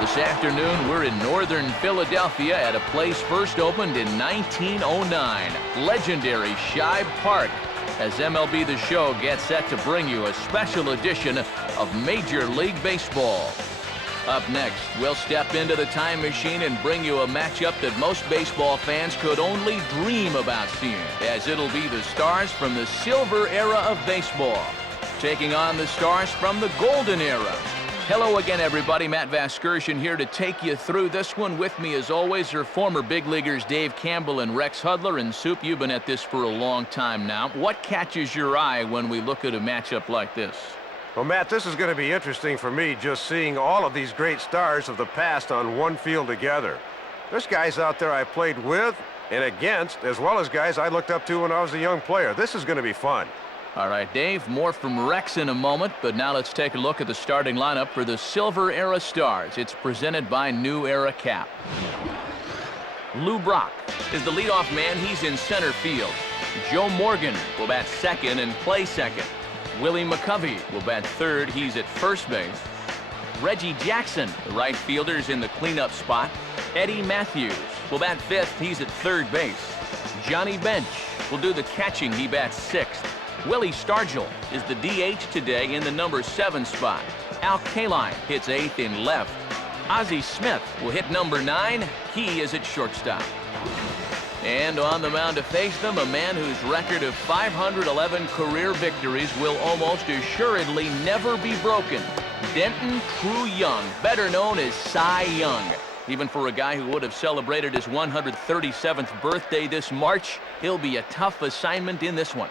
This afternoon, we're in northern Philadelphia at a place first opened in 1909, legendary Shibe Park, as MLB The Show gets set to bring you a special edition of Major League Baseball. Up next, we'll step into the time machine and bring you a matchup that most baseball fans could only dream about seeing, as it'll be the stars from the silver era of baseball taking on the stars from the golden era. Hello again, everybody. Matt Vasgersian here to take you through this one. With me, as always, are former big leaguers Dave Campbell and Rex Hudler. And Soup, you've been at this for a long time now. What catches your eye when we look at a matchup like this? Well, Matt, this is going to be interesting for me, just seeing all of these great stars of the past on one field together. There's guys out there I played with and against, as well as guys I looked up to when I was a young player. This is going to be fun. All right, Dave, more from Rex in a moment, but now let's take a look at the starting lineup for the Silver Era Stars. It's presented by New Era Cap. Lou Brock is the leadoff man. He's in center field. Joe Morgan will bat second and play second. Willie McCovey will bat third. He's at first base. Reggie Jackson, the right fielder, is in the cleanup spot. Eddie Matthews will bat fifth. He's at third base. Johnny Bench will do the catching. He bats sixth. Willie Stargell is the DH today in the number 7 spot. Al Kaline hits 8th in left. Ozzie Smith will hit number 9. He is at shortstop. And on the mound to face them, a man whose record of 511 career victories will almost assuredly never be broken. Denton True Young, better known as Cy Young. Even for a guy who would have celebrated his 137th birthday this March, he'll be a tough assignment in this one.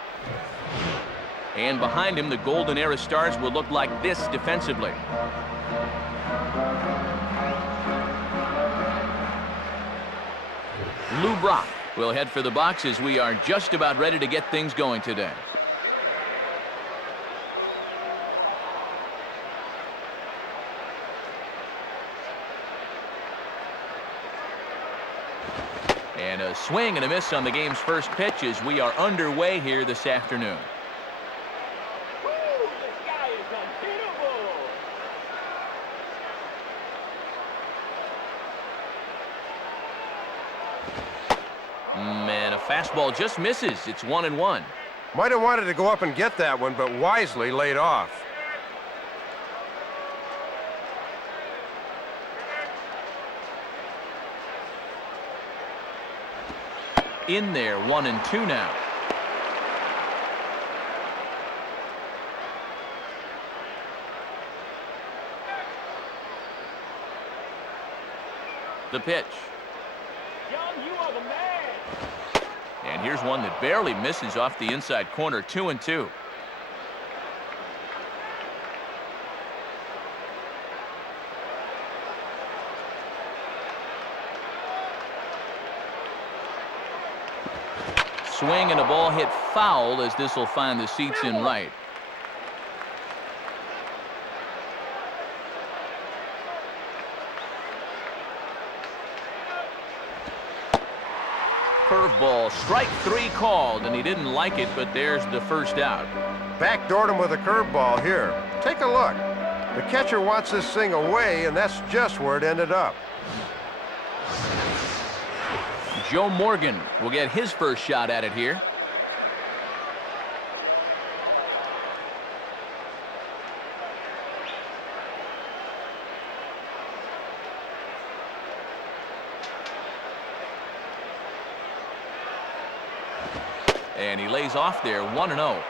And behind him, the Golden Era Stars will look like this defensively. Lou Brock will head for the box as we are just about ready to get things going today. And a swing and a miss on the game's first pitch as we are underway here this afternoon. Man, a fastball just misses. It's 1-1. Might have wanted to go up and get that one, but wisely laid off. In there, 1-2 now. The pitch. Young, you are the man. And here's one that barely misses off the inside corner, 2-2. Swing and a ball hit foul as this will find the seats in right. Curveball, strike 3 called, and he didn't like it, but there's the first out. Backdoored him with a curveball here. Take a look. The catcher wants this thing away, and that's just where it ended up. Joe Morgan will get his first shot at it here. And he lays off there, 1-0.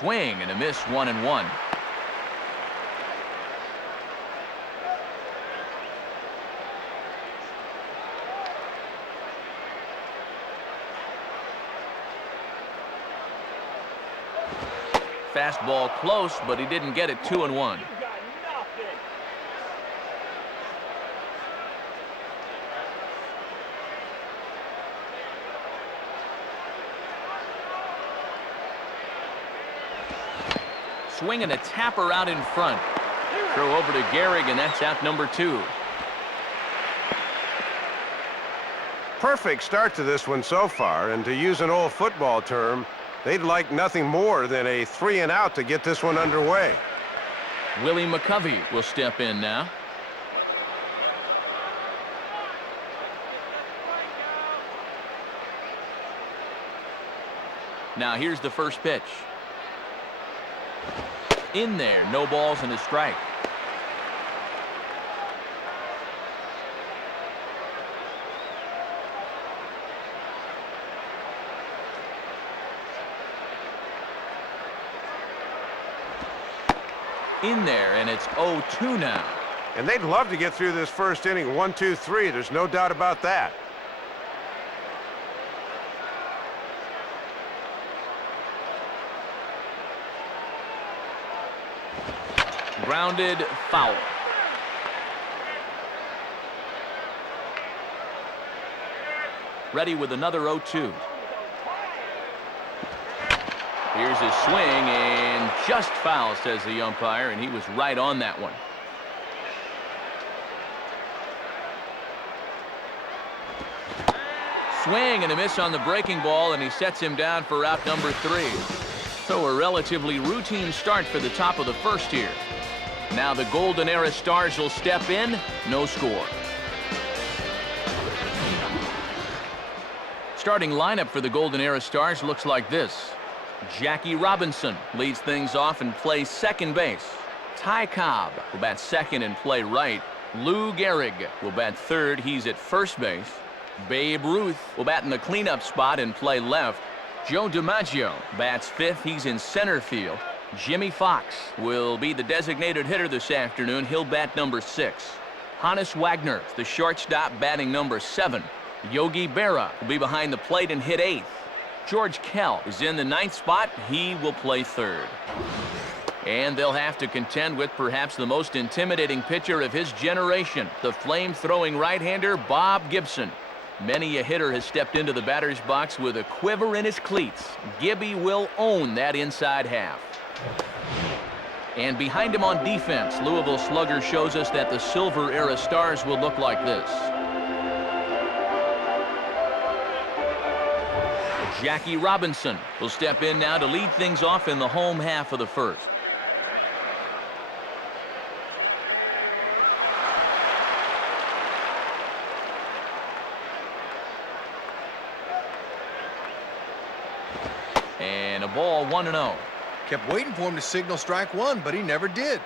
Swing and a miss, 1-1. Fastball close, but he didn't get it. 2-1. Swinging a tapper out in front. Throw over to Gehrig, and that's out number 2. perfect start to this one so far, and to use an old football term, they'd like nothing more than a 3-and-out to get this one underway. Willie McCovey will step in now. Now here's the first pitch. In there, no balls and a strike. In there, and it's 0-2 now. And they'd love to get through this first inning 1-2-3. There's no doubt about that. Grounded foul. Ready with another 0-2. Here's his swing, and just foul, says the umpire, and he was right on that one. Swing and a miss on the breaking ball, and he sets him down for out number 3. So a relatively routine start for the top of the first here. Now the Golden Era Stars will step in. No score. Starting lineup for the Golden Era Stars looks like this. Jackie Robinson leads things off and plays second base. Ty Cobb will bat second and play right. Lou Gehrig will bat third. He's at first base. Babe Ruth will bat in the cleanup spot and play left. Joe DiMaggio bats fifth. He's in center field. Jimmy Fox will be the designated hitter this afternoon. He'll bat number 6. Hannes Wagner, the shortstop, batting number 7. Yogi Berra will be behind the plate and hit 8th. George Kell is in the 9th spot. He will play 3rd. And they'll have to contend with perhaps the most intimidating pitcher of his generation, the flame-throwing right-hander Bob Gibson. Many a hitter has stepped into the batter's box with a quiver in his cleats. Gibby will own that inside half. And behind him on defense, Louisville Slugger shows us that the Silver Era Stars will look like this. Jackie Robinson will step in now to lead things off in the home half of the first. And a ball, 1-0. Kept waiting for him to signal strike one, but he never did.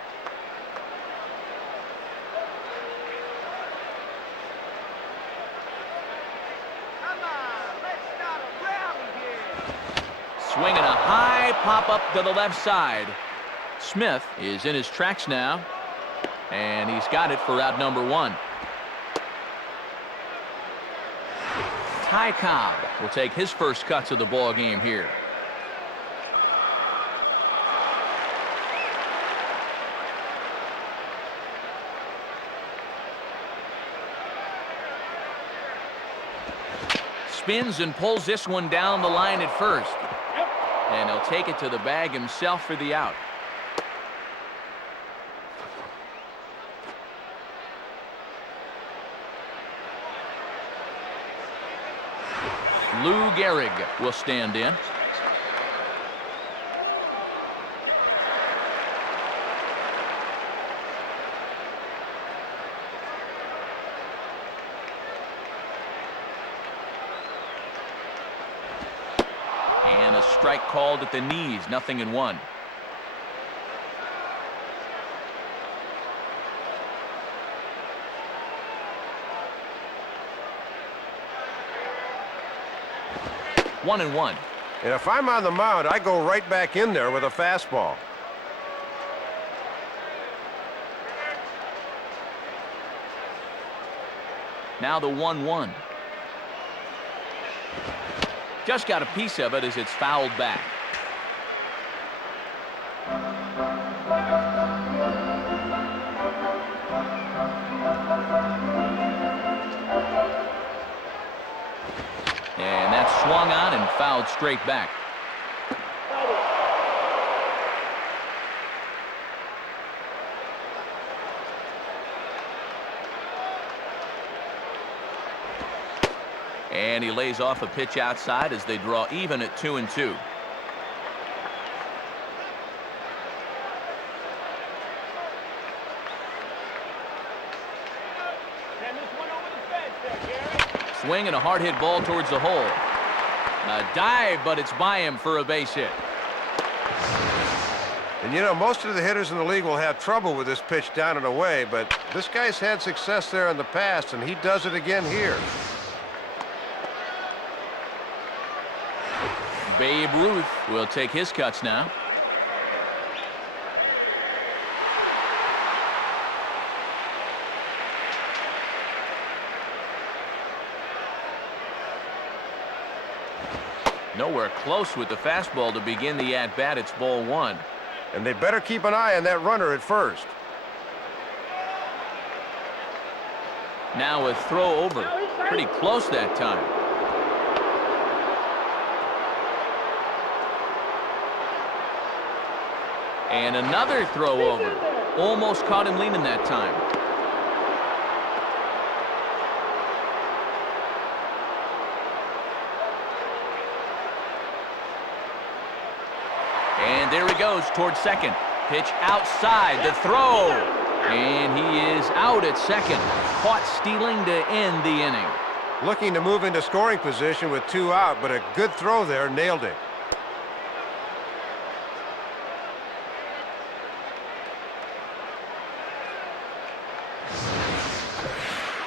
Come on, let's start a rally here. Swinging a high pop up to the left side. Smith is in his tracks now, and he's got it for out number 1. Ty Cobb will take his first cuts of the ball game here. Spins and pulls this one down the line at first. And he'll take it to the bag himself for the out. Lou Gehrig will stand in. And a strike called at the knees, 0-1. One and one. And if I'm on the mound, I go right back in there with a fastball. Now the 1-1. Just got a piece of it as it's fouled back. And that's swung on and fouled straight back. And he lays off a pitch outside as they draw even at 2-2. Swing and a hard hit ball towards the hole. A dive, but it's by him for a base hit. And you know, most of the hitters in the league will have trouble with this pitch down and away, but this guy's had success there in the past, and he does it again here. Babe Ruth will take his cuts now. Nowhere close with the fastball to begin the at-bat. It's ball one. And they better keep an eye on that runner at first. Now a throw over. Pretty close that time. And another throw over. Almost caught him leaning that time. And there he goes towards second. Pitch outside, the throw. And he is out at second. Caught stealing to end the inning. Looking to move into scoring position with 2 out, but a good throw there nailed it.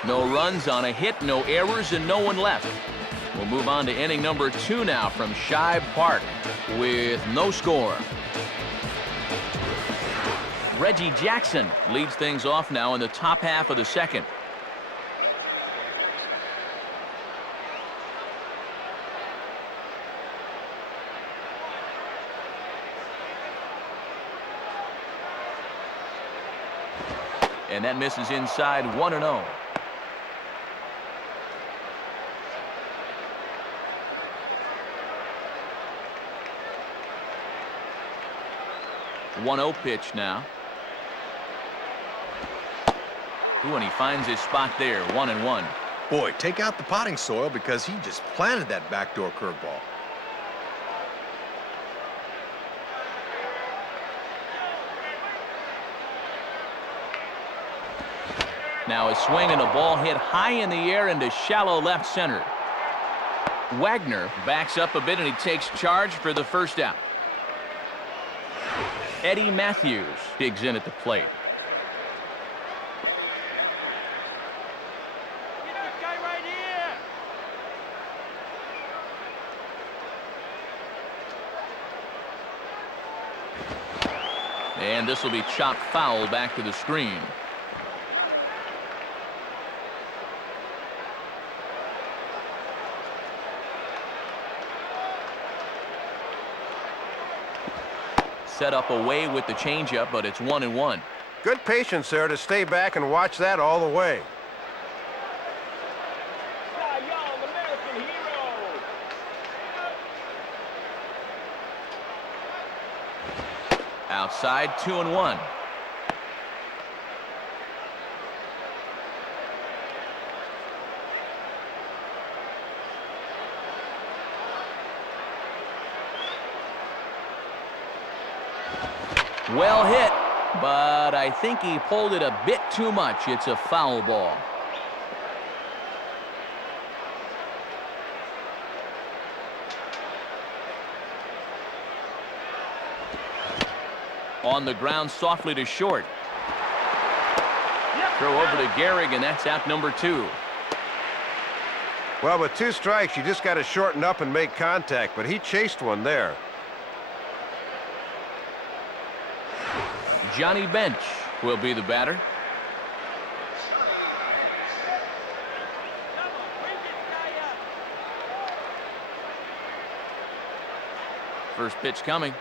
No runs on a hit, no errors, and no one left. We'll move on to inning number 2 now from Shibe Park with no score. Reggie Jackson leads things off now in the top half of the second. And that misses inside 1-0. One-0 pitch now. Ooh, and he finds his spot there, 1-1. Boy, take out the potting soil because he just planted that backdoor curveball. Now a swing and a ball hit high in the air into shallow left center. Wagner backs up a bit and he takes charge for the first out. Eddie Matthews digs in at the plate. And this will be chopped foul back to the screen. Set up away with the changeup, but it's 1-1. Good patience there to stay back and watch that all the way. Outside, 2-1. Well hit, but I think he pulled it a bit too much. It's a foul ball. On the ground softly to short. Throw over to Gehrig, and that's out number 2. Well, with 2 strikes, you just got to shorten up and make contact, but he chased one there. Johnny Bench will be the batter. First pitch coming.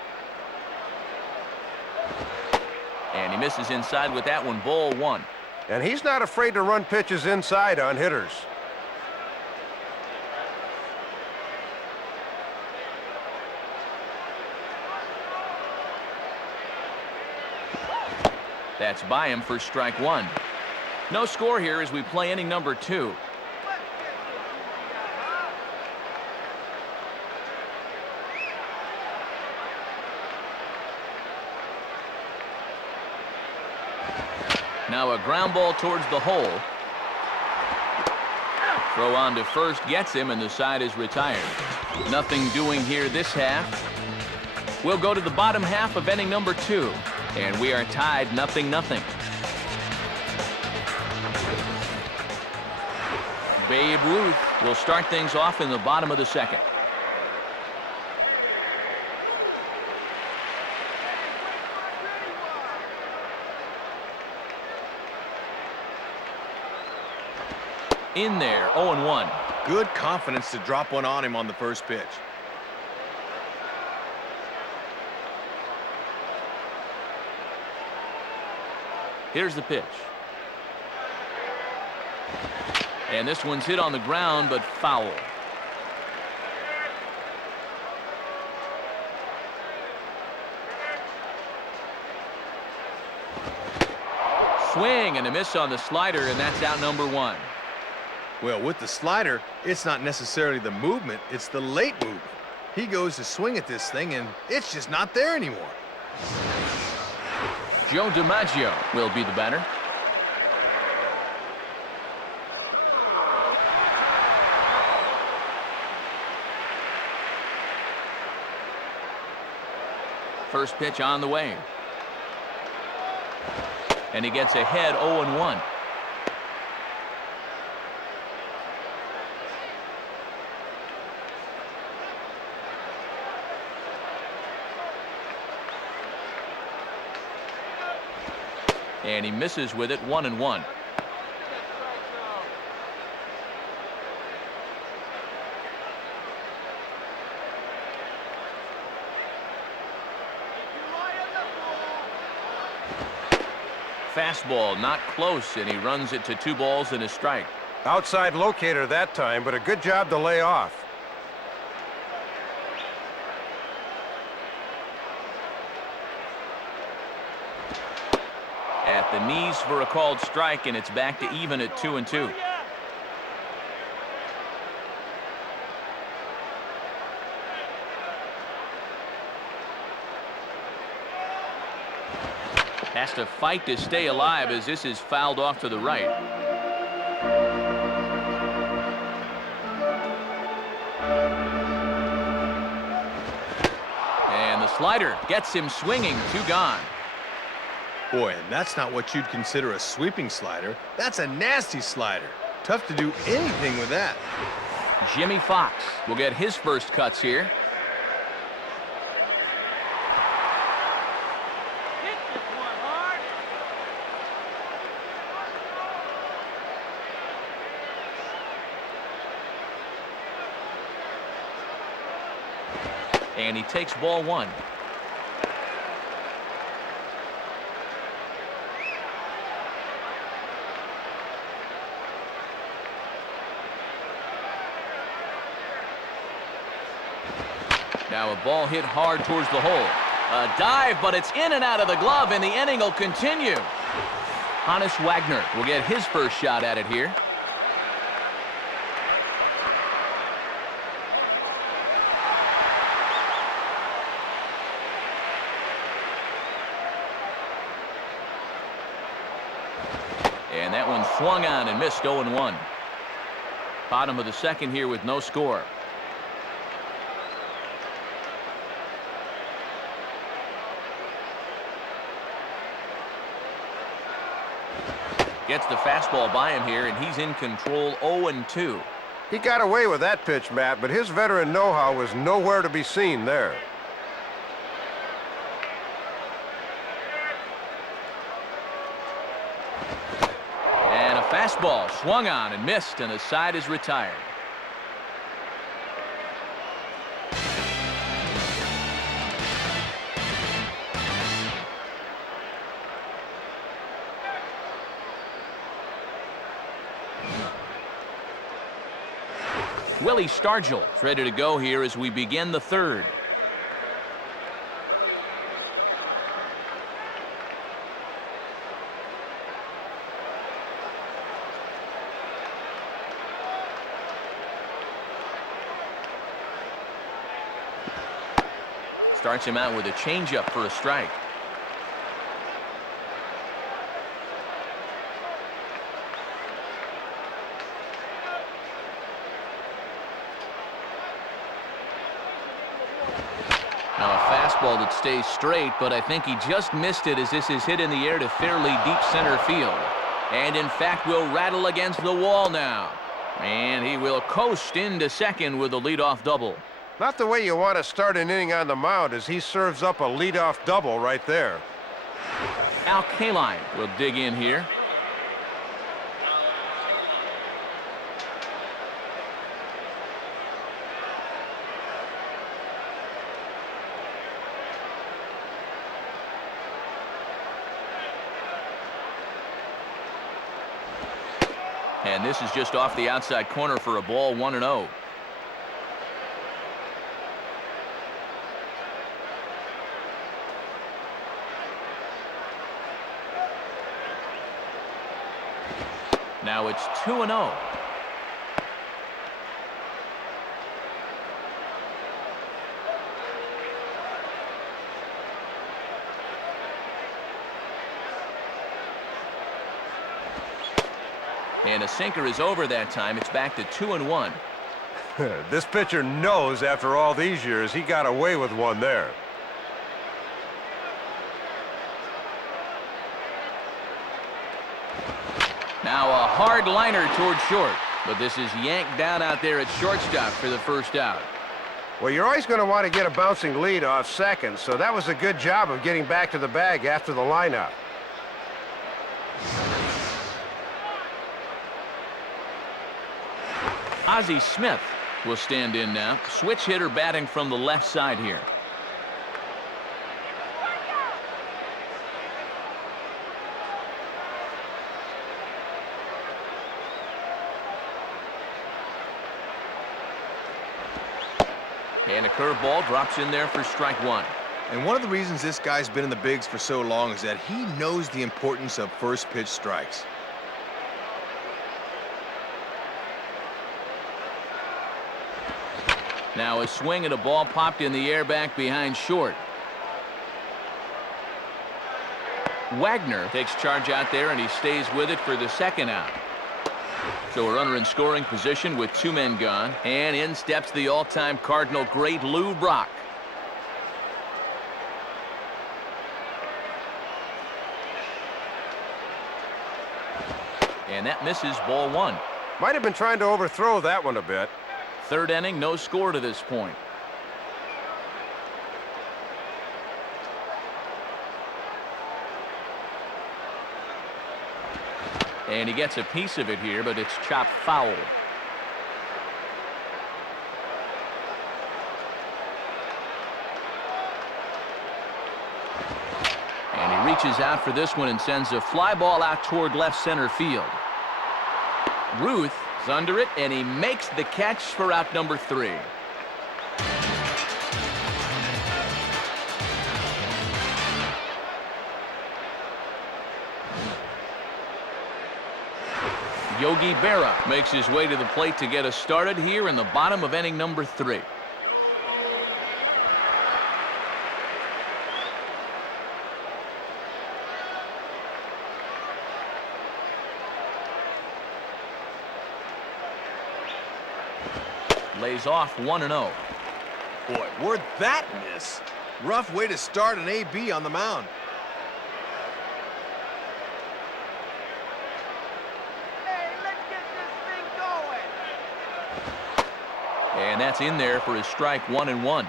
And he misses inside with that one, ball 1. And he's not afraid to run pitches inside on hitters. That's by him for strike 1. No score here as we play inning number 2. Now a ground ball towards the hole. Throw on to first gets him, and the side is retired. Nothing doing here this half. We'll go to the bottom half of inning number 2, and we are tied 0-0. Babe Ruth will start things off in the bottom of the second. In there, 0-1. Good confidence to drop one on him on the first pitch. Here's the pitch. And this one's hit on the ground, but foul. Swing and a miss on the slider, and that's out number 1. Well, with the slider, it's not necessarily the movement, it's the late movement. He goes to swing at this thing, and it's just not there anymore. Joe DiMaggio will be the batter. First pitch on the way. And he gets ahead 0-1. And he misses with it, 1-1. Fastball not close, and he runs it to 2 balls and a strike. Outside locator that time, but a good job to lay off. At the knees for a called strike, and it's back to even at 2-2. Has to fight to stay alive as this is fouled off to the right. And the slider gets him swinging, 2 gone. Boy, and that's not what you'd consider a sweeping slider. That's a nasty slider. Tough to do anything with that. Jimmy Fox will get his first cuts here. Hit this one hard. And he takes ball 1. Now a ball hit hard towards the hole. A dive, but it's in and out of the glove, and the inning will continue. Hannes Wagner will get his first shot at it here. And that one swung on and missed, 0-1. Bottom of the second here with no score. Gets the fastball by him here, and he's in control, 0-2. He got away with that pitch, Matt, but his veteran know-how was nowhere to be seen there. And a fastball swung on and missed, and the side is retired. Willie Stargell is ready to go here as we begin the third. Starts him out with a changeup for a strike. fastball that stays straight, but I think he just missed it as this is hit in the air to fairly deep center field. And in fact will rattle against the wall now. And he will coast into second with a leadoff double. Not the way you want to start an inning on the mound as he serves up a leadoff double right there. Al Kaline will dig in here. And this is just off the outside corner for a ball, 1-0. Now it's 2-0. And a sinker is over that time. It's back to 2-1. This pitcher knows after all these years he got away with one there. Now a hard liner toward short, but this is yanked down out there at shortstop for the first out. Well, you're always going to want to get a bouncing lead off second, so that was a good job of getting back to the bag after the lineup. Ozzie Smith will stand in now. Switch hitter batting from the left side here. And a curveball drops in there for strike one. And one of the reasons this guy's been in the bigs for so long is that he knows the importance of first pitch strikes. Now a swing and a ball popped in the air back behind short. Wagner takes charge out there and he stays with it for the second out. So a runner in scoring position with two men gone, and in steps the all-time Cardinal great Lou Brock. And that misses, ball one. Might have been trying to overthrow that one a bit. Third inning, no score to this point. And he gets a piece of it here, but it's chopped foul. And he reaches out for this one and sends a fly ball out toward left center field. Ruth is under it, and he makes the catch for out number 3. Yogi Berra makes his way to the plate to get us started here in the bottom of inning number 3. Lays off 1-0. Boy, where'd that miss? Rough way to start an AB on the mound. And that's in there for his strike 1-1.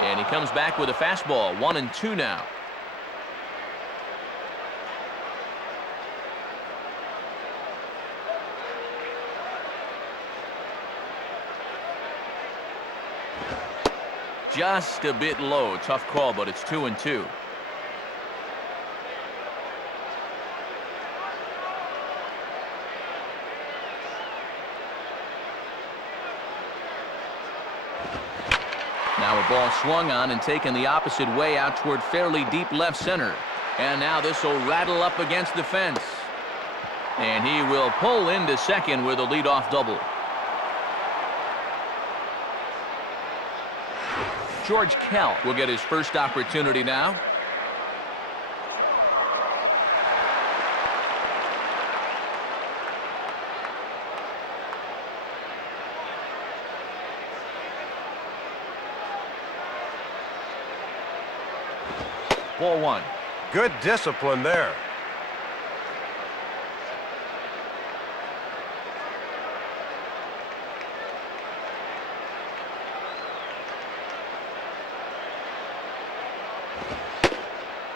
And he comes back with a fastball, 1-2 now. Just a bit low. Tough call, but it's 2-2. Now a ball swung on and taken the opposite way out toward fairly deep left center. And now this will rattle up against the fence. And he will pull into second with a leadoff double. George Kell will get his first opportunity now. Ball one. Good discipline there.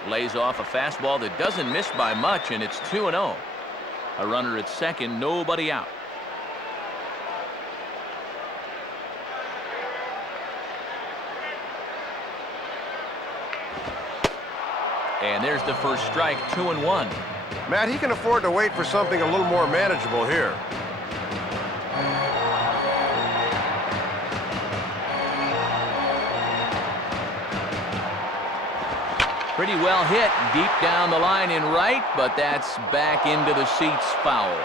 Lays off a fastball that doesn't miss by much, and it's 2-0. A runner at second, nobody out. And there's the first strike, 2-1. Matt, he can afford to wait for something a little more manageable here. Pretty well hit deep down the line in right, but that's back into the seats, foul.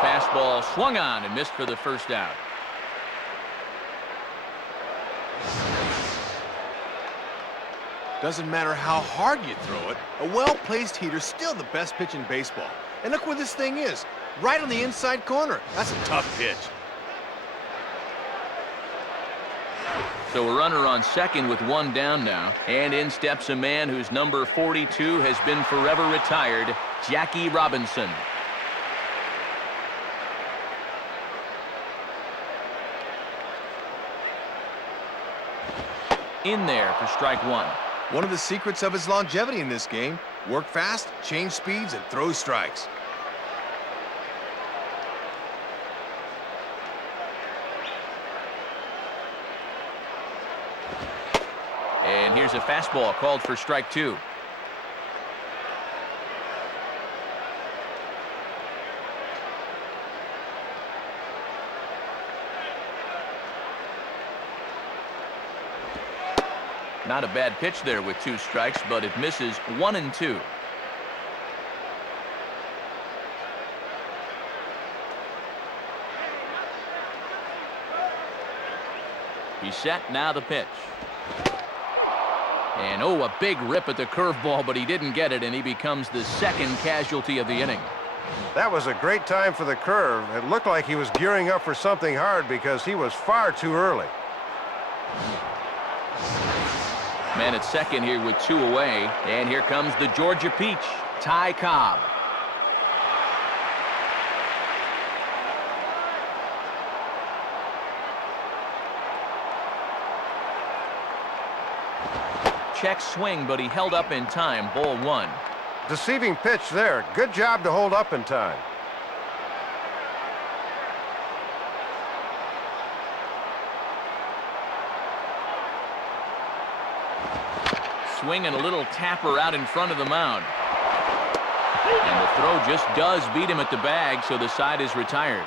Fastball swung on and missed for the first out. Doesn't matter how hard you throw it, a well-placed heater's still the best pitch in baseball. And look where this thing is. Right on the inside corner. That's a tough pitch. So a runner on second with one down now. And in steps a man whose number 42 has been forever retired, Jackie Robinson. In there for strike one. One of the secrets of his longevity in this game, work fast, change speeds, and throw strikes. And here's a fastball called for strike two. Not a bad pitch there with two strikes, but it misses 1-2. He's set, now the pitch. And oh, a big rip at the curveball, but he didn't get it, and he becomes the second casualty of the inning. That was a great time for the curve. It looked like he was gearing up for something hard because he was far too early. Man at second here with two away, and here comes the Georgia Peach, Ty Cobb. Check swing, but he held up in time. Ball one. Deceiving pitch there. Good job to hold up in time. Swing and a little tapper out in front of the mound. And the throw just does beat him at the bag, so the side is retired.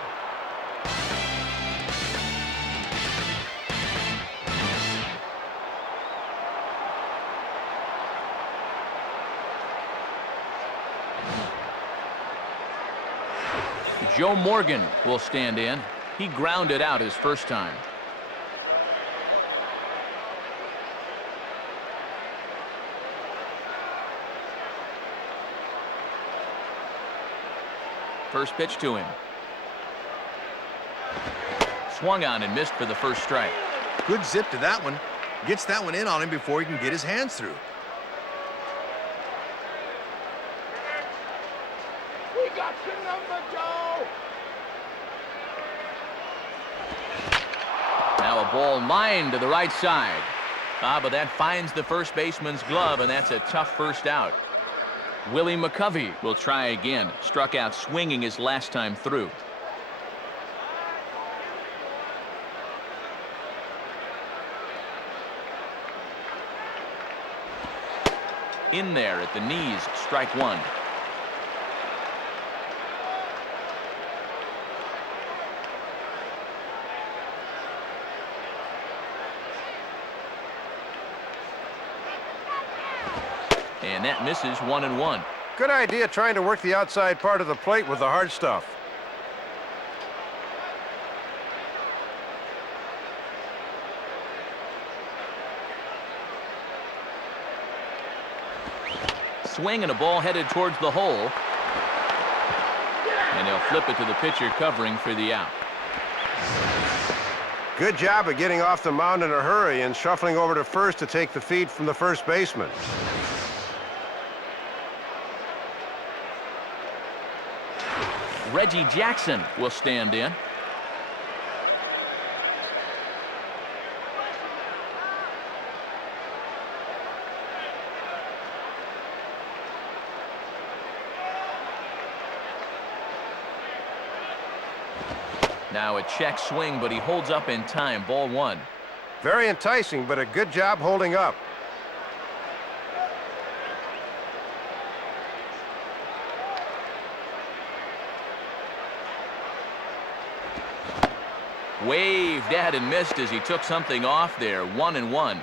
Joe Morgan will stand in. He grounded out his first time. First pitch to him. Swung on and missed for the first strike. Good zip to that one. Gets that one in on him before he can get his hands through. We got your number, Joe. Now a ball lined to the right side. But that finds the first baseman's glove, and that's a tough first out. Willie McCovey will try again. Struck out swinging his last time through. In there at the knees, strike one. And that misses 1-1. Good idea trying to work the outside part of the plate with the hard stuff. Swing and a ball headed towards the hole. And they'll flip it to the pitcher covering for the out. Good job of getting off the mound in a hurry and shuffling over to first to take the feed from the first baseman. Reggie Jackson will stand in. Now a check swing, but he holds up in time. Ball one. Very enticing, but a good job holding up. Waved at and missed as he took something off there. 1-1.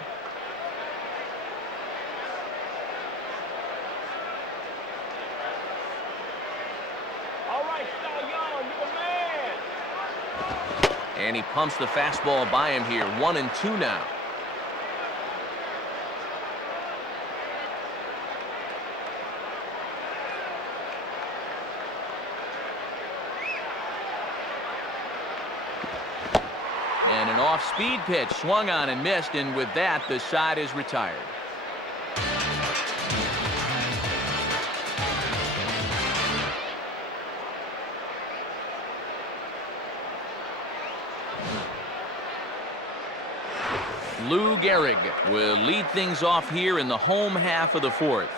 And he pumps the fastball by him here. 1-2 now. And an off-speed pitch swung on and missed, and with that, the side is retired. Lou Gehrig will lead things off here in the home half of the fourth.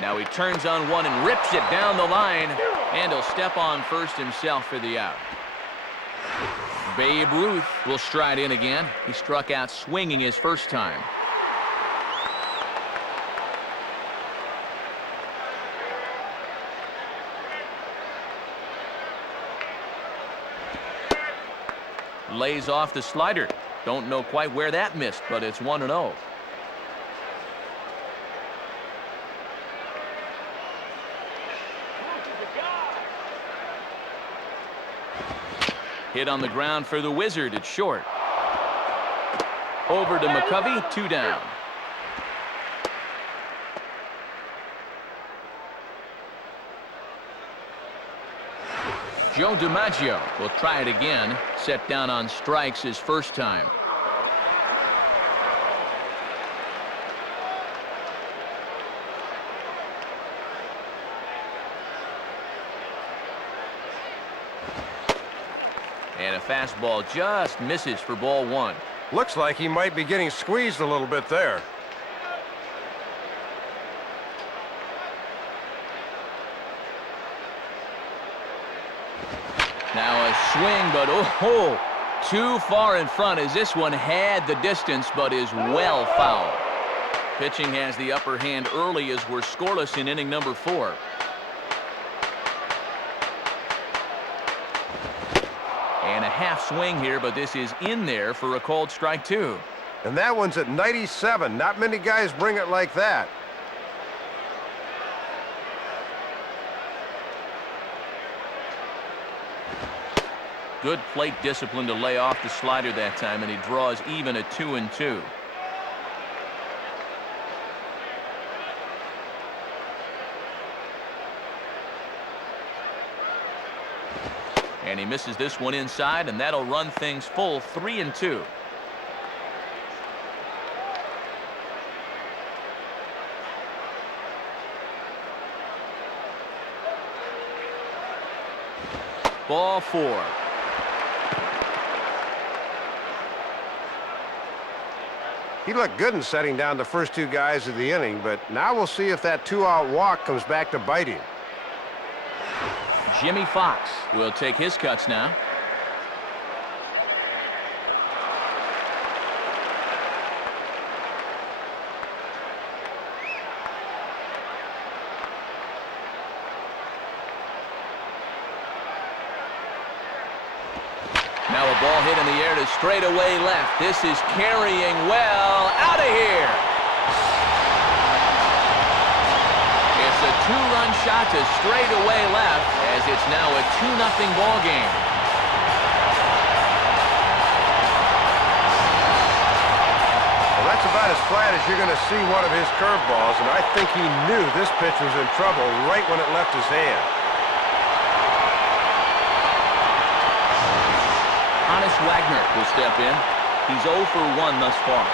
Now he turns on one and rips it down the line, and he'll step on first himself for the out. Babe Ruth will stride in again. He struck out swinging his first time. Lays off the slider. Don't know quite where that missed, but it's 1-0. Hit on the ground for the Wizard at short. Over to McCovey, 2 down. Joe DiMaggio will try it again. Set down on strikes his first time. And a fastball just misses for ball one. Looks like he might be getting squeezed a little bit there. Now a swing, but oh, too far in front as this one had the distance but is well fouled. Pitching has the upper hand early as we're scoreless in inning number 4. And a half swing here, but this is in there for a called strike 2. And that one's at 97. Not many guys bring it like that. Good plate discipline to lay off the slider that time, and he draws even at 2-2. And he misses this one inside, and that'll run things full 3-2. Ball 4. He looked good in setting down the first 2 guys of the inning, but now we'll see if that 2-out walk comes back to bite him. Jimmy Fox will take his cuts now. Now a ball hit in the air to straightaway left. This is carrying well. Out of here. It's a 2-run shot to straightaway left as it's now a 2-0 ball game. That's about as flat as you're going to see one of his curveballs, and I think he knew this pitch was in trouble right when it left his hand. Hannes Wagner will step in. He's 0 for 1 thus far.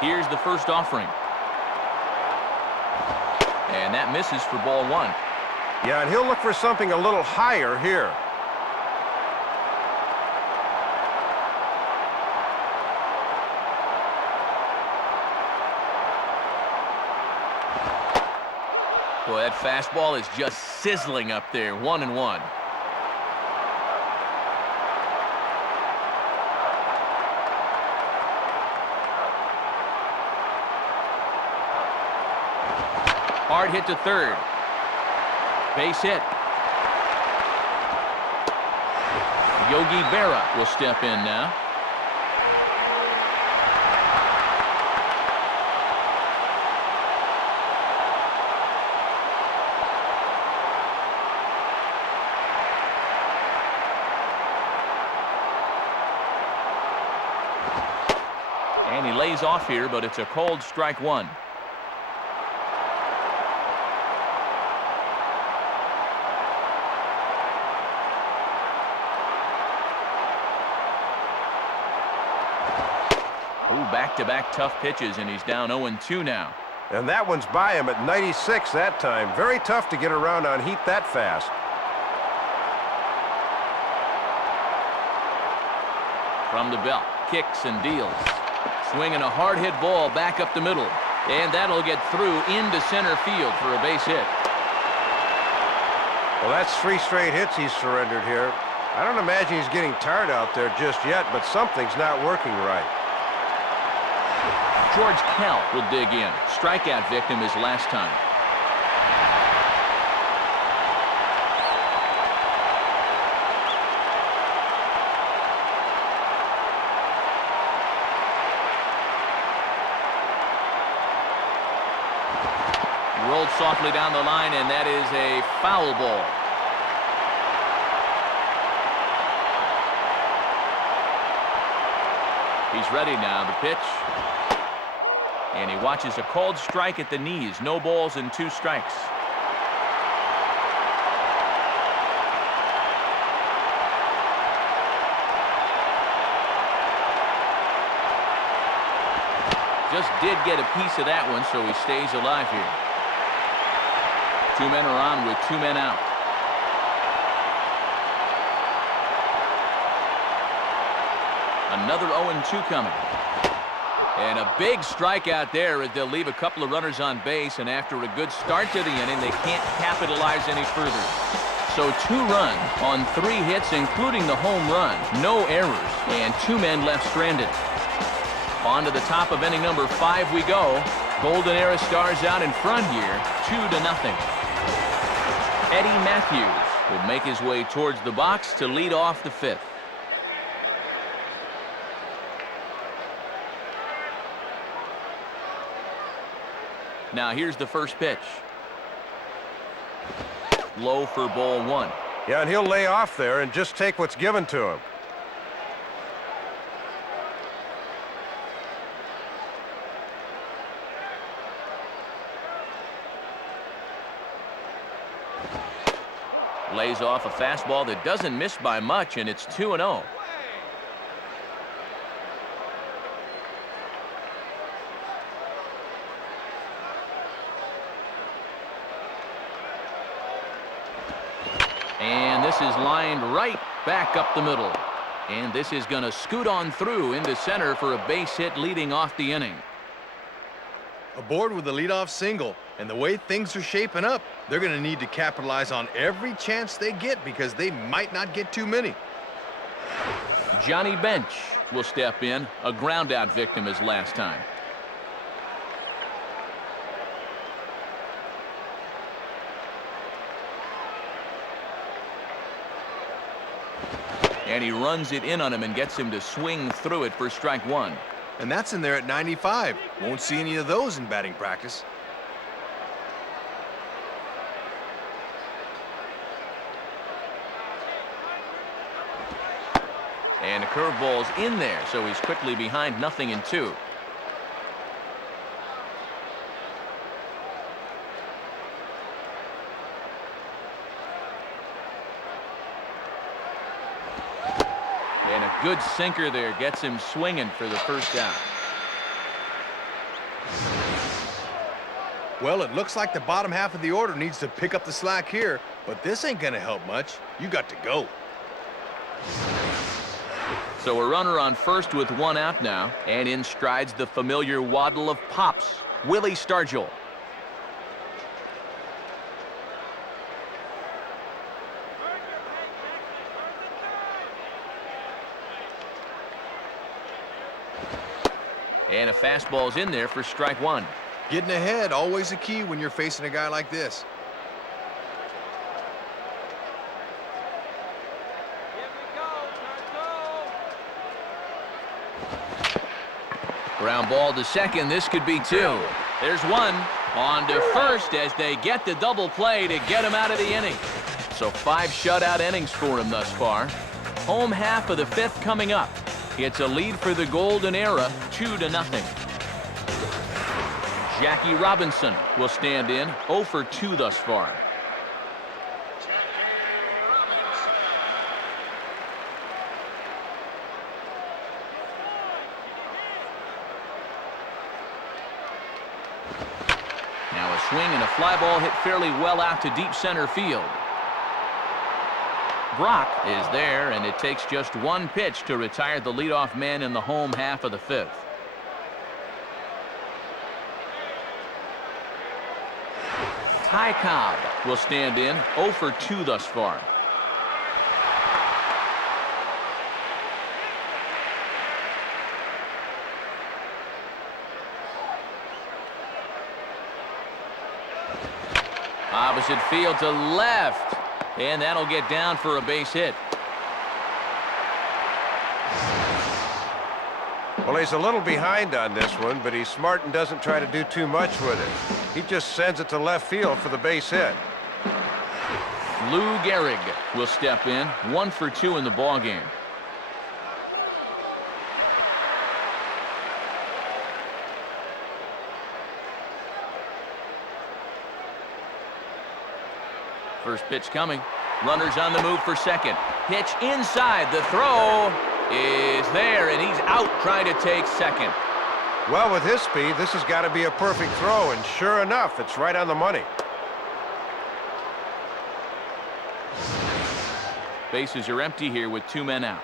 Here's the first offering. And that misses for ball 1. Yeah, and he'll look for something a little higher here. Boy, that fastball is just sizzling up there. 1-1. Hard hit to third. Base hit. Yogi Berra will step in now. And he lays off here, but it's a cold strike 1. Back-to-back tough pitches, and he's down 0-2 now. And that one's by him at 96 that time. Very tough to get around on heat that fast. From the belt, kicks and deals. Swinging a hard hit ball back up the middle. And that'll get through into center field for a base hit. Well, that's 3 straight hits he's surrendered here. I don't imagine he's getting tired out there just yet, but something's not working right. George Kell will dig in. Strikeout victim his last time. Rolled softly down the line, and that is a foul ball. He's ready now. The pitch. And he watches a called strike at the knees. No balls and 2 strikes. Just did get a piece of that one, so he stays alive here. 2 men are on with 2 men out. Another 0-2 coming. And a big strikeout there as they'll leave a couple of runners on base, and after a good start to the inning, they can't capitalize any further. So 2 runs on 3 hits, including the home run. No errors, and 2 men left stranded. On to the top of inning number 5 we go. Golden Era Stars out in front here, 2-0. Eddie Matthews will make his way towards the box to lead off the 5th. Now here's the first pitch. Low for ball 1. Yeah, and he'll lay off there and just take what's given to him. Lays off a fastball that doesn't miss by much, and it's 2-0. And this is lined right back up the middle. And this is going to scoot on through into center for a base hit leading off the inning. Aboard with a leadoff single, and the way things are shaping up, they're going to need to capitalize on every chance they get because they might not get too many. Johnny Bench will step in, a ground-out victim his last time. And he runs it in on him and gets him to swing through it for strike 1. And that's in there at 95. Won't see any of those in batting practice. And a curveball's in there, so he's quickly behind 0-2. And a good sinker there gets him swinging for the first down. Well, it looks like the bottom half of the order needs to pick up the slack here, but this ain't gonna help much. You got to go. So a runner on first with 1 out now, and in strides the familiar waddle of Pops, Willie Stargell. And a fastball's in there for strike 1. Getting ahead, always a key when you're facing a guy like this. Here we go. Ground ball to second. This could be 2. There's 1. On to first as they get the double play to get him out of the inning. So 5 shutout innings for him thus far. Home half of the 5th coming up. It's a lead for the Golden Era, 2-0. Jackie Robinson will stand in, 0 for 2 thus far. Now a swing and a fly ball hit fairly well out to deep center field. Brock is there, and it takes just 1 pitch to retire the leadoff man in the home half of the 5th. Ty Cobb will stand in, 0 for 2 thus far. Opposite field to left, and that'll get down for a base hit. Well, he's a little behind on this one, but he's smart and doesn't try to do too much with it. He just sends it to left field for the base hit. Lou Gehrig will step in, 1 for 2 in the ballgame. First pitch coming. Runners on the move for second. Pitch inside. The throw is there, and he's out trying to take second. Well, with his speed, this has got to be a perfect throw, and sure enough, it's right on the money. Bases are empty here with 2 men out.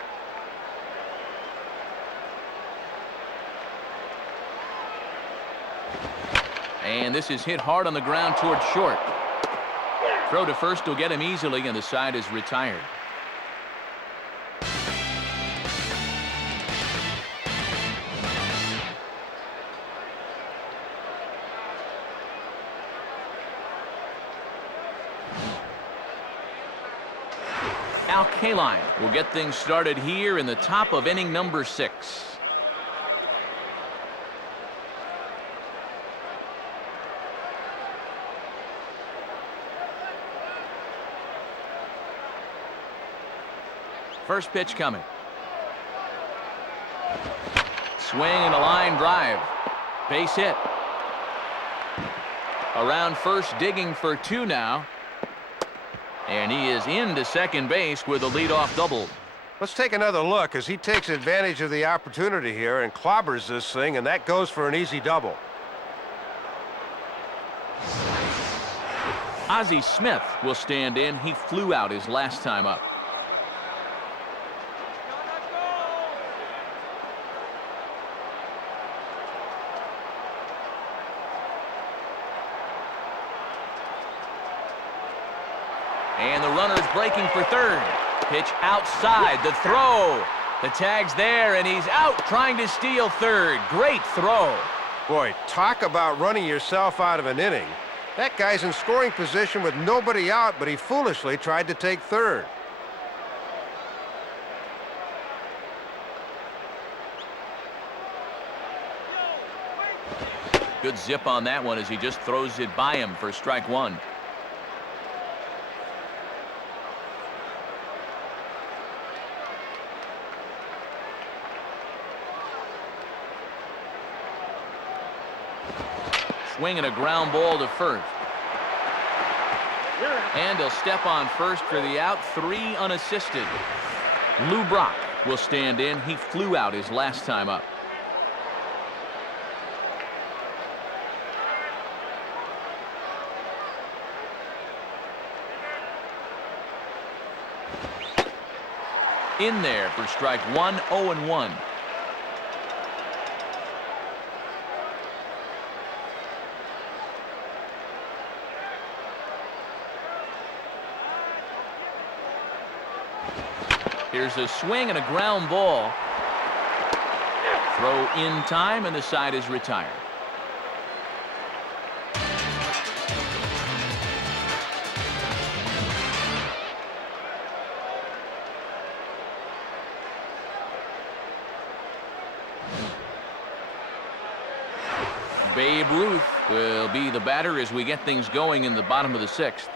And this is hit hard on the ground toward short. Throw to first will get him easily, and the side is retired. Al Kaline will get things started here in the top of inning number 6. First pitch coming. Swing and a line drive. Base hit. Around first, digging for 2 now. And he is into second base with a leadoff double. Let's take another look as he takes advantage of the opportunity here and clobbers this thing, and that goes for an easy double. Ozzie Smith will stand in. He flew out his last time up. And the runner's breaking for third. Pitch outside. The throw. The tag's there, and he's out trying to steal third. Great throw. Boy, talk about running yourself out of an inning. That guy's in scoring position with nobody out, but he foolishly tried to take third. Good zip on that one as he just throws it by him for strike 1. Swinging a ground ball to first. And he'll step on first for the out. 3 unassisted. Lou Brock will stand in. He flew out his last time up. In there for strike 1, 0-1. Here's a swing and a ground ball. Throw in time, and the side is retired. Babe Ruth will be the batter as we get things going in the bottom of the 6th.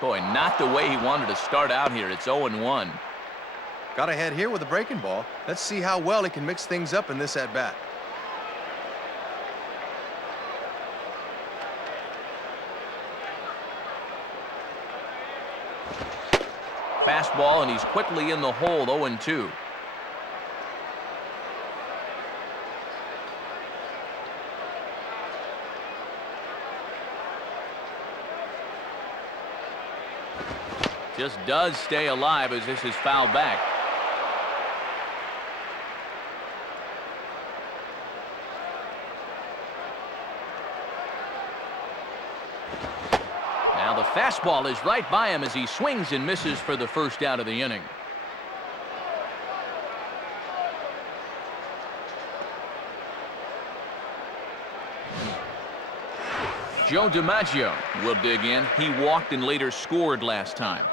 Boy, not the way he wanted to start out here. It's 0-1. Got ahead here with a breaking ball. Let's see how well he can mix things up in this at-bat. Fastball, and he's quickly in the hole. 0-2. Just does stay alive as this is fouled back. Now the fastball is right by him as he swings and misses for the first out of the inning. Joe DiMaggio will dig in. He walked and later scored last time.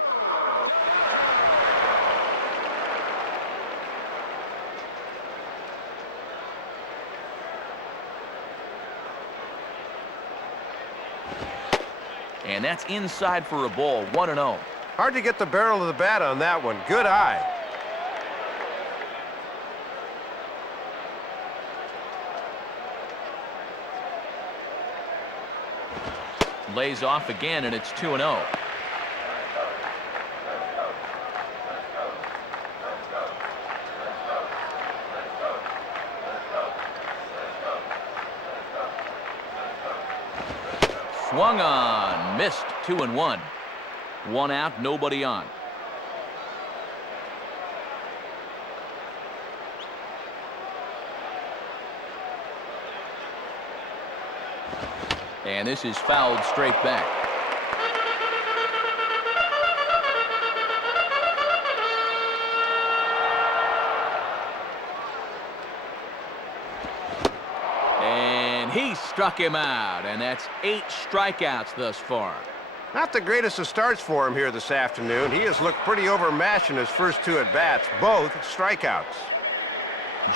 And that's inside for a ball. 1-0. Hard to get the barrel of the bat on that one. Good eye. Lays off again, and it's 2-0. Swung on, missed. 2-1. 1 out, nobody on. And this is fouled straight back. And he struck him out, and that's 8 strikeouts thus far. Not the greatest of starts for him here this afternoon. He has looked pretty overmatched in his first 2 at-bats, both strikeouts.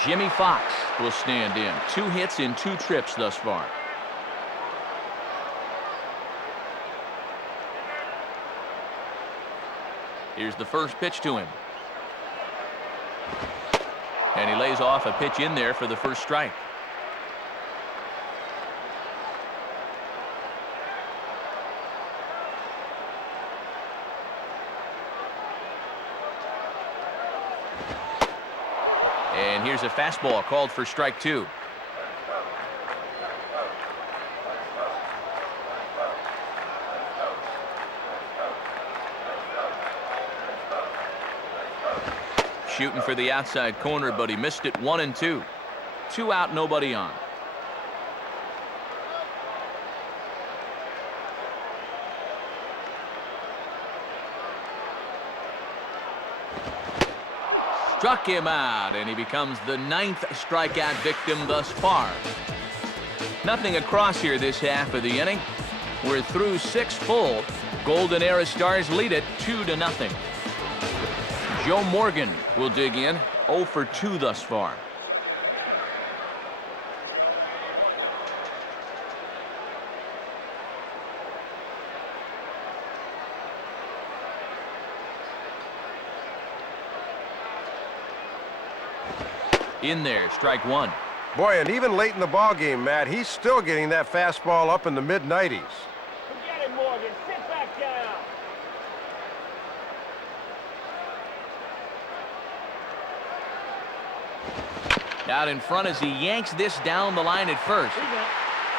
Jimmy Fox will stand in. 2 hits in 2 trips thus far. Here's the first pitch to him. And he lays off a pitch in there for the first strike. And here's a fastball called for strike 2. Shooting for the outside corner, but he missed it. 1-2. 2 out, nobody on. Struck him out, and he becomes the 9th strikeout victim thus far. Nothing across here this half of the inning. We're through 6 full. Golden Era Stars lead it 2-0. Joe Morgan will dig in. 0 for 2 thus far. In there, strike one. Boy, and even late in the ball game, Matt, he's still getting that fastball up in the mid-90s. Forget it, Morgan. Sit back down. Out in front as he yanks this down the line at first.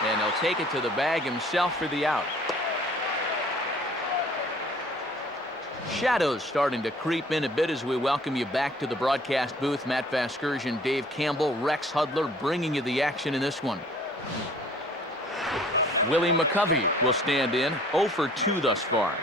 And he'll take it to the bag himself for the out. Shadows starting to creep in a bit as we welcome you back to the broadcast booth. Matt Vasgersian, Dave Campbell, Rex Hudler bringing you the action in this one. Willie McCovey will stand in, 0 for 2 thus far.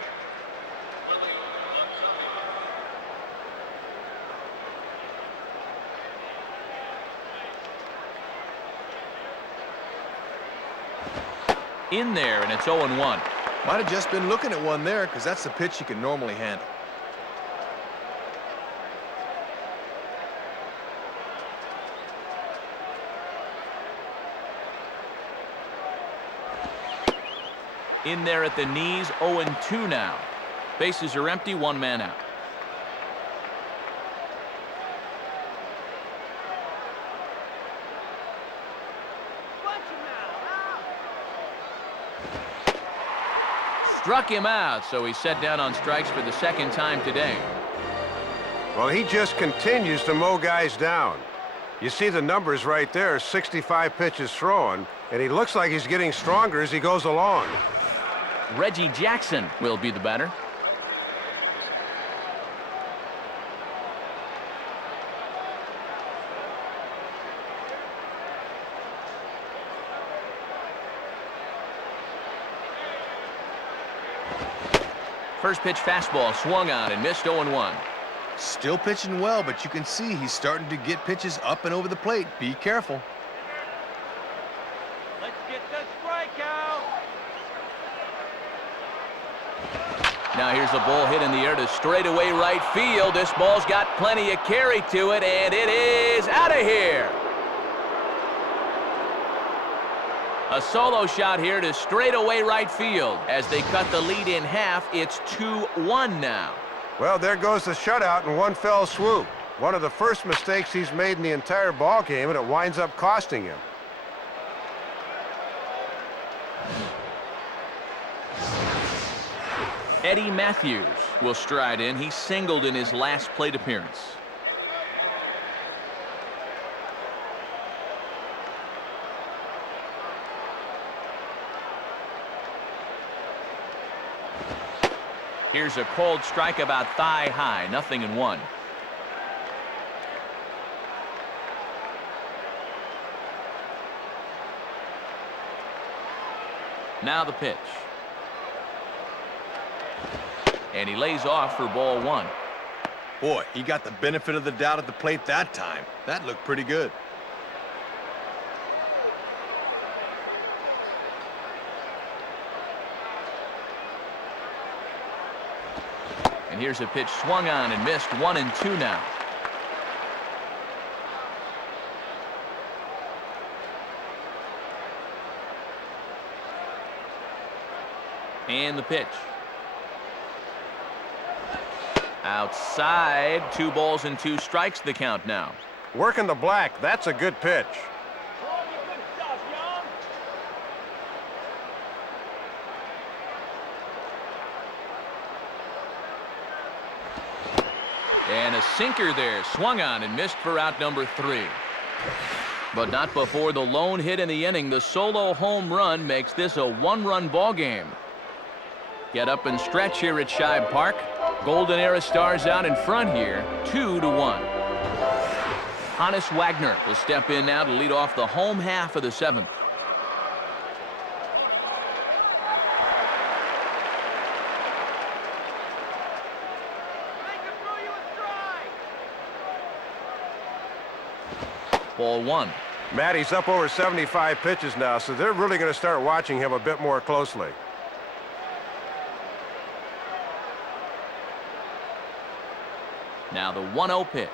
In there, and it's 0-1. Might have just been looking at one there because that's the pitch you can normally handle. In there at the knees, 0-2 now. Bases are empty, 1 man out. Struck him out, so he's set down on strikes for the second time today. Well, he just continues to mow guys down. You see the numbers right there, 65 pitches thrown, and he looks like he's getting stronger as he goes along. Reggie Jackson will be the batter. First pitch fastball swung on and missed, 0-1. Still pitching well, but you can see he's starting to get pitches up and over the plate. Be careful. Let's get the strikeout. Now here's a ball hit in the air to straightaway right field. This ball's got plenty of carry to it, and it is out of here. A solo shot here to straightaway right field. As they cut the lead in half, it's 2-1 now. Well, there goes the shutout in one fell swoop. One of the first mistakes he's made in the entire ball game, and it winds up costing him. Eddie Matthews will stride in. He singled in his last plate appearance. Here's a cold strike about thigh high, 0-1. Now the pitch. And he lays off for ball 1. Boy, he got the benefit of the doubt at the plate that time. That looked pretty good. And here's a pitch swung on and missed, 1-2 now. And the pitch. Outside, 2 balls and 2 strikes the count now. Working the black, that's a good pitch. All your good stuff, Young. And a sinker there, swung on and missed for out number 3. But not before the lone hit in the inning. The solo home run makes this a 1-run ball game. Get up and stretch here at Shibe Park. Golden Era Stars out in front here, 2-1. Hannes Wagner will step in now to lead off the home half of the 7th. Make him throw you a strike. Ball 1. Matt, he's up over 75 pitches now, so they're really going to start watching him a bit more closely. Now the 1-0 pitch.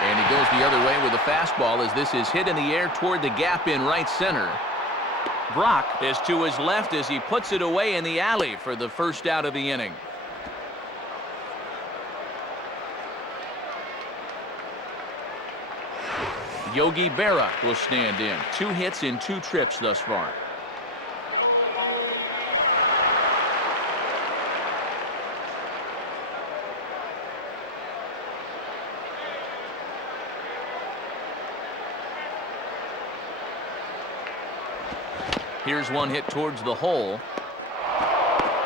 And he goes the other way with a fastball as this is hit in the air toward the gap in right center. Brock is to his left as he puts it away in the alley for the first out of the inning. Yogi Berra will stand in. 2 hits in 2 trips thus far. Here's one hit towards the hole.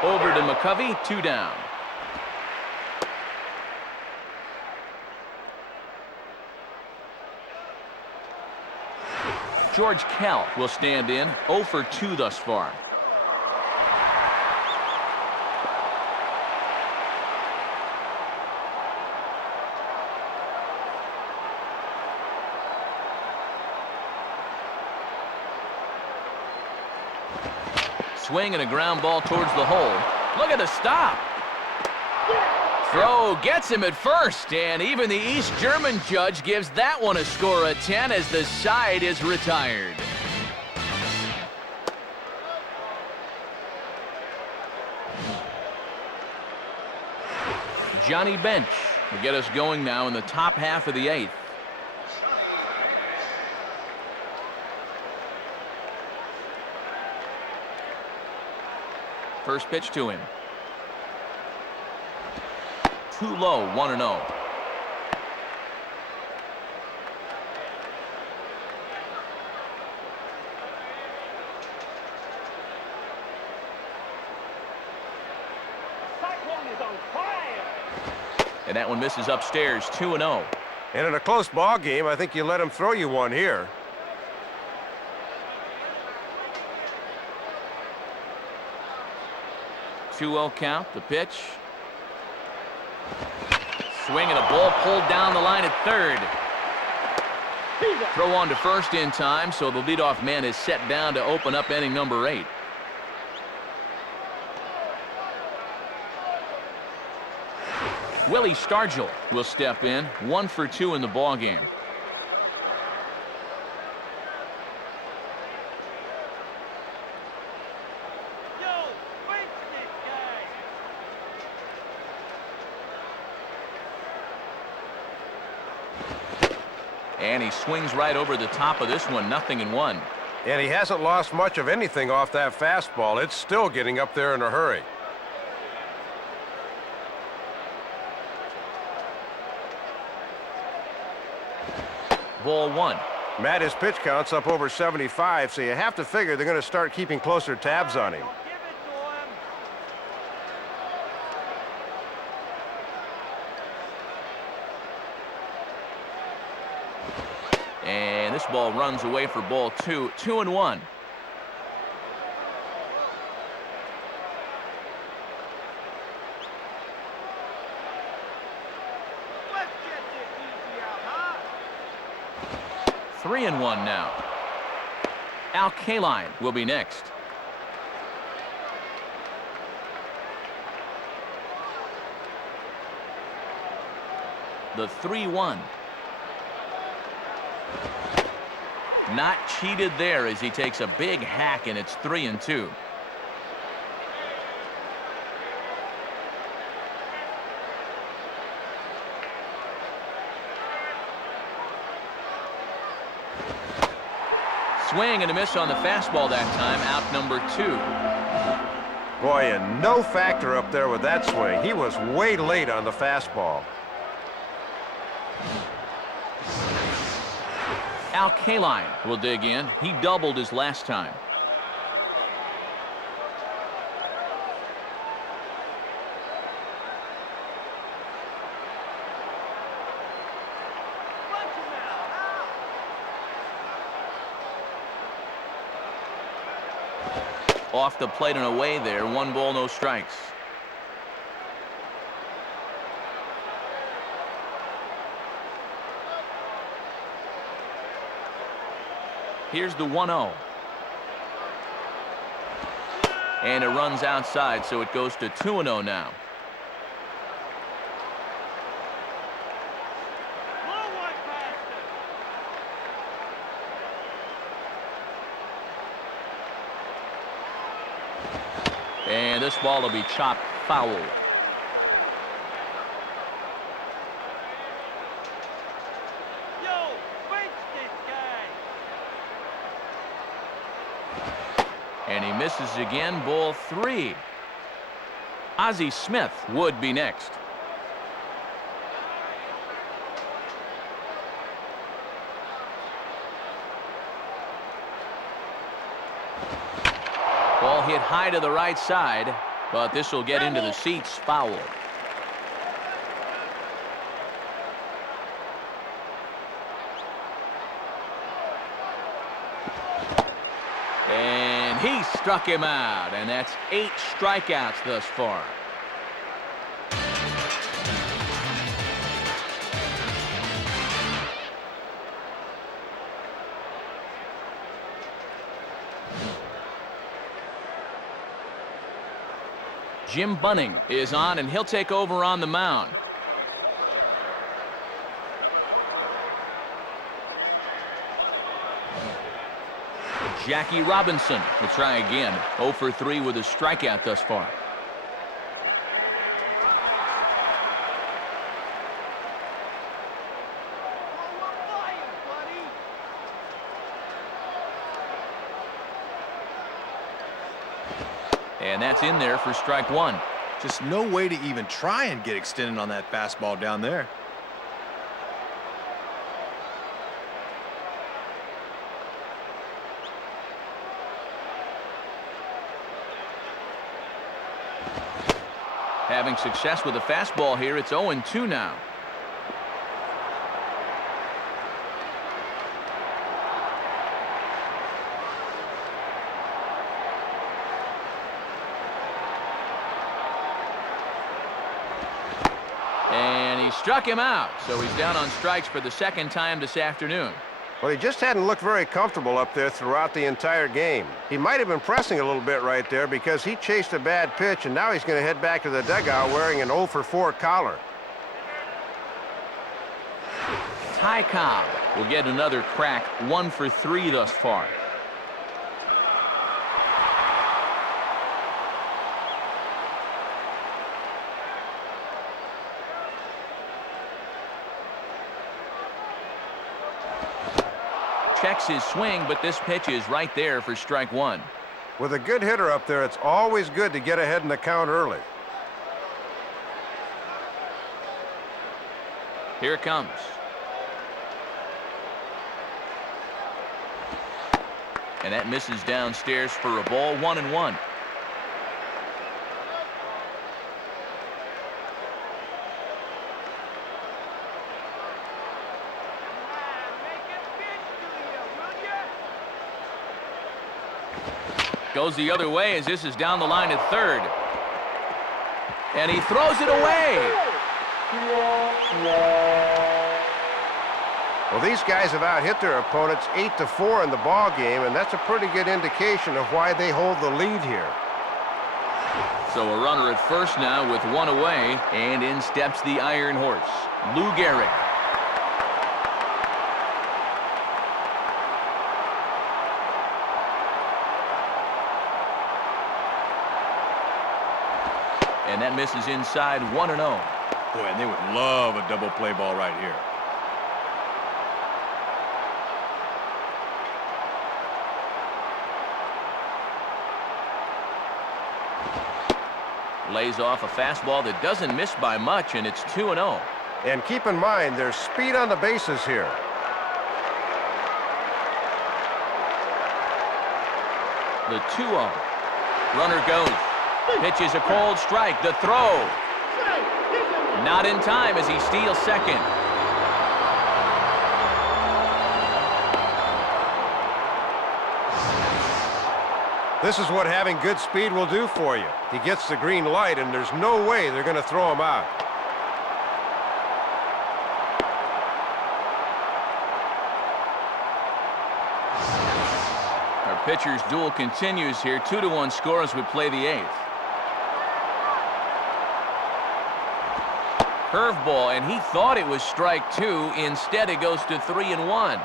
Over to McCovey, 2 down. George Kell will stand in. 0 for 2 thus far. Swing and a ground ball towards the hole. Look at the stop. Throw gets him at first, and even the East German judge gives that one a score of 10 as the side is retired. Johnny Bench will get us going now in the top half of the 8th. First pitch to him. Too low, 1-0. And that one misses upstairs, 2-0. And in a close ball game, I think you let him throw you one here. Two-0 count, the pitch. Swing and a ball pulled down the line at third. Throw on to first in time, so the leadoff man is set down to open up inning number 8. Willie Stargell will step in, 1 for 2 in the ball game. And he swings right over the top of this one, 0-1. And he hasn't lost much of anything off that fastball. It's still getting up there in a hurry. Ball 1. Matt, his pitch count's up over 75, so you have to figure they're going to start keeping closer tabs on him. And this ball runs away for ball 2, 2-1. Let's get this easy out, huh? 3-1 now. Al Kaline will be next. The 3-1. Not cheated there as he takes a big hack, and it's 3-2. Swing and a miss on the fastball that time, out number 2. Boy, and no factor up there with that swing. He was way late on the fastball. Al Kaline will dig in. He doubled his last time. Punch him out, huh? Off the plate and away there. 1 ball, no strikes. Here's the 1-0. And it runs outside, so it goes to 2-0 now. Blow one past him. And this ball will be chopped foul. Yo, face this And he misses again, ball 3. Ozzie Smith would be next. Ball hit high to the right side, but this will get into the seats, foul. And he struck him out, and that's 8 strikeouts thus far. Jim Bunning is on, and he'll take over on the mound. Jackie Robinson will try again. 0 for 3 with a strikeout thus far. And that's in there for strike 1. Just no way to even try and get extended on that fastball down there. Having success with the fastball here, it's 0-2 now. And he struck him out, so he's down on strikes for the second time this afternoon. Well, he just hadn't looked very comfortable up there throughout the entire game. He might have been pressing a little bit right there because he chased a bad pitch, and now he's going to head back to the dugout wearing an 0 for 4 collar. Ty Cobb will get another crack, 1 for 3 thus far. Checks his swing, but this pitch is right there for strike 1. With a good hitter up there, it's always good to get ahead in the count early. Here it comes. And that misses downstairs for a ball, 1-1. Goes the other way as this is down the line at third. And he throws it away. Well, these guys have out-hit their opponents 8-4 in the ball game, and that's a pretty good indication of why they hold the lead here. So a runner at first now with 1 away, and in steps the Iron Horse, Lou Gehrig. And that misses inside, 1-0. Boy, and they would love a double play ball right here. Lays off a fastball that doesn't miss by much, and it's 2-0. And keep in mind, there's speed on the bases here. The 2-0. Runner goes. Pitch is a cold strike. The throw. Not in time as he steals second. This is what having good speed will do for you. He gets the green light, and there's no way they're going to throw him out. Our pitcher's duel continues here. 2-1 score as we play the 8th. Curveball, and he thought it was strike 2. Instead, it goes to 3-1.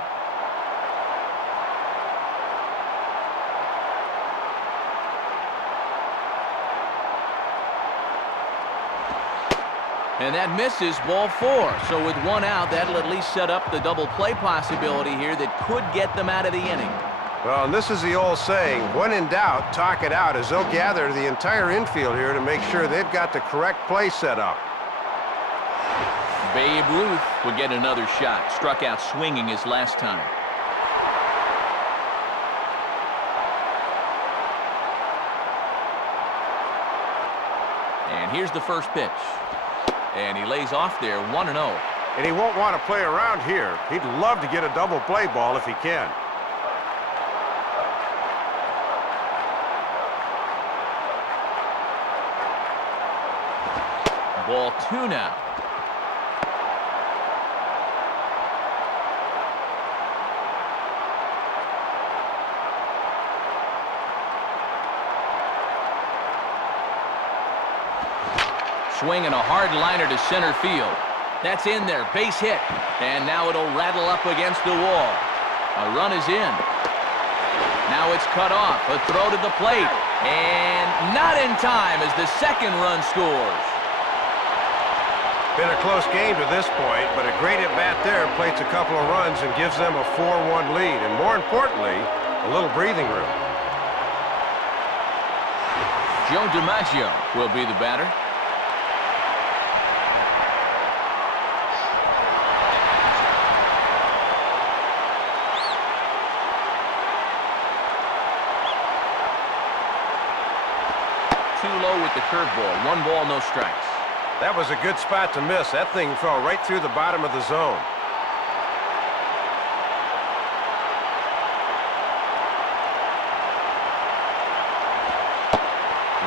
And that misses, ball 4. So with 1 out, that'll at least set up the double play possibility here that could get them out of the inning. Well, and this is the old saying, when in doubt, talk it out, as they'll gather the entire infield here to make sure they've got the correct play set up. Babe Ruth will get another shot. Struck out swinging his last time. And here's the first pitch. And he lays off there 1-0. And he won't want to play around here. He'd love to get a double play ball if he can. Ball 2 now. Swinging a hard liner to center field. That's in there, base hit. And now it'll rattle up against the wall. A run is in. Now it's cut off. A throw to the plate. And not in time as the second run scores. Been a close game to this point, but a great at-bat there plates a couple of runs and gives them a 4-1 lead. And more importantly, a little breathing room. Joe DiMaggio will be the batter. Too low with the curveball. 1 ball, no strikes. That was a good spot to miss. That thing fell right through the bottom of the zone.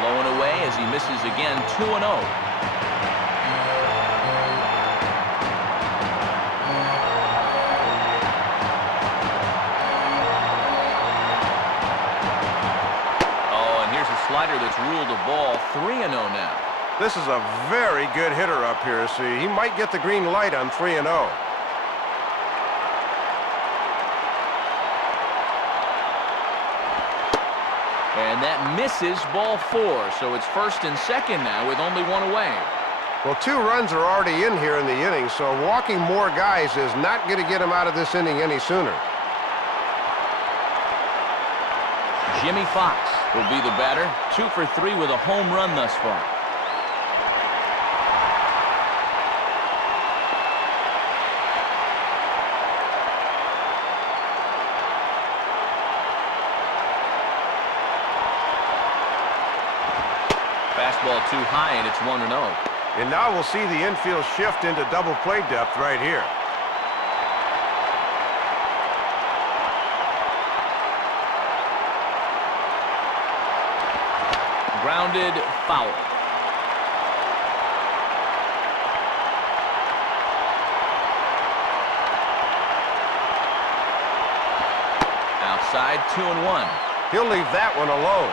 Low and away as he misses again. 2-0. Slider that's ruled a ball. 3-0 now. This is a very good hitter up here, so he might get the green light on 3-0. And that misses, ball 4. So it's first and second now with only 1 away. Well, 2 runs are already in here in the inning, so walking more guys is not going to get him out of this inning any sooner. Jimmy Fox will be the batter. 2 for 3 with a home run thus far. Fastball too high, and it's 1-0. And now we'll see the infield shift into double play depth right here. Grounded foul. Outside, 2-1. He'll leave that one alone.